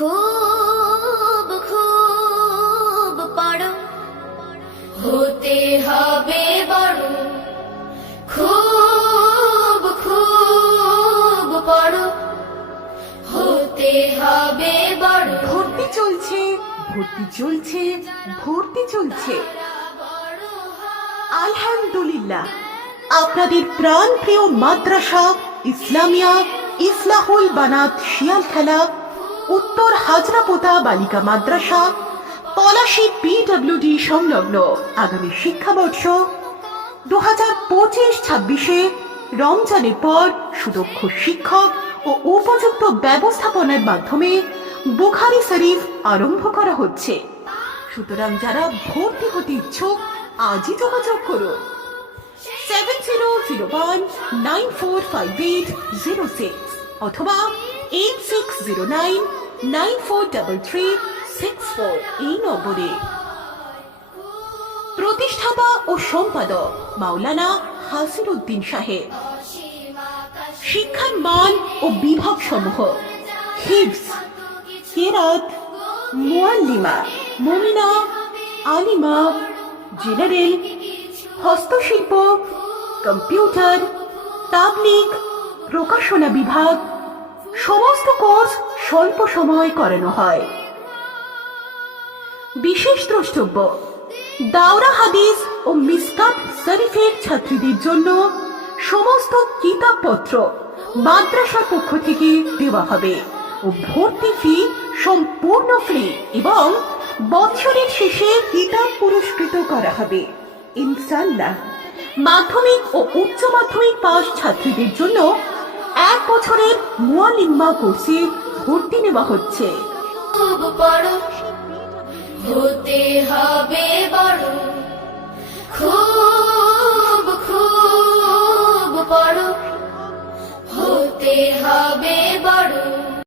খুব খুব পড়ো হতে হবে বড়। খুব খুব পড়ো হতে হবে বড়। ভর্তি চলছে ভর্তি চলছে ভর্তি চলছে। আলহামদুলিল্লাহ। আপনাদের প্রাণ প্রিয় মাদ্রাসা, ইসলামিয়া, ইসলাহুল বানাত শিয়ালখেলা উত্তর হাজরাপোতা বালিকা মাদ্রাসা, পলাশী পিডব্লিউডি সংলগ্ন আগামী শিক্ষাবর্ষ দু হাজার পঁচিশ ছাব্বিশে রমজানের পর সুদক্ষ শিক্ষক ও উপযুক্ত ব্যবস্থাপনার মাধ্যমে বুখারি শরীফ আরম্ভ করা হচ্ছে। সুতরাং যারা ভর্তি হতে ইচ্ছুক, আজই যোগাযোগ করুন। Seven zero zero one nine four five eight zero six অথবা eight six zero nine nine four double three six four এই নম্বরে। প্রতিষ্ঠাতা ও সম্পাদক মাওলানা হাসির উদ্দিন সাহেব। শিক্ষার মান ও বিভাগ সমূহ হিবস কেরাত, মুয়াল্লিমা, মুমিনা, আলিমা, জেনারেল, হস্তশিল্প, কম্পিউটার তাবলিক প্রকাশনা বিভাগ সমস্ত কোর্স স্বল্প সময় করানো হয়। বিশেষ দ্রষ্টব্য, দাওরা হাদিস ও মিসকাত শরীফের ছাত্রীদের জন্য সমস্ত কিতাবপত্র মাদ্রাসার পক্ষ থেকে দেওয়া হবে ও ভর্তি ফি সম্পূর্ণ ফ্রি এবং বছরের শেষে কিতাব পুরস্কৃত করা হবে। ইনশাল্লাহ মাধ্যমিক ও উচ্চ মাধ্যমিক পাস ছাত্রীদের জন্য এক বছরের মুয়ালিম্মা কোর্সে ভর্তি নেওয়া হচ্ছে। হতে হবে বড়, খুব খুব বড় হতে হবে বড়।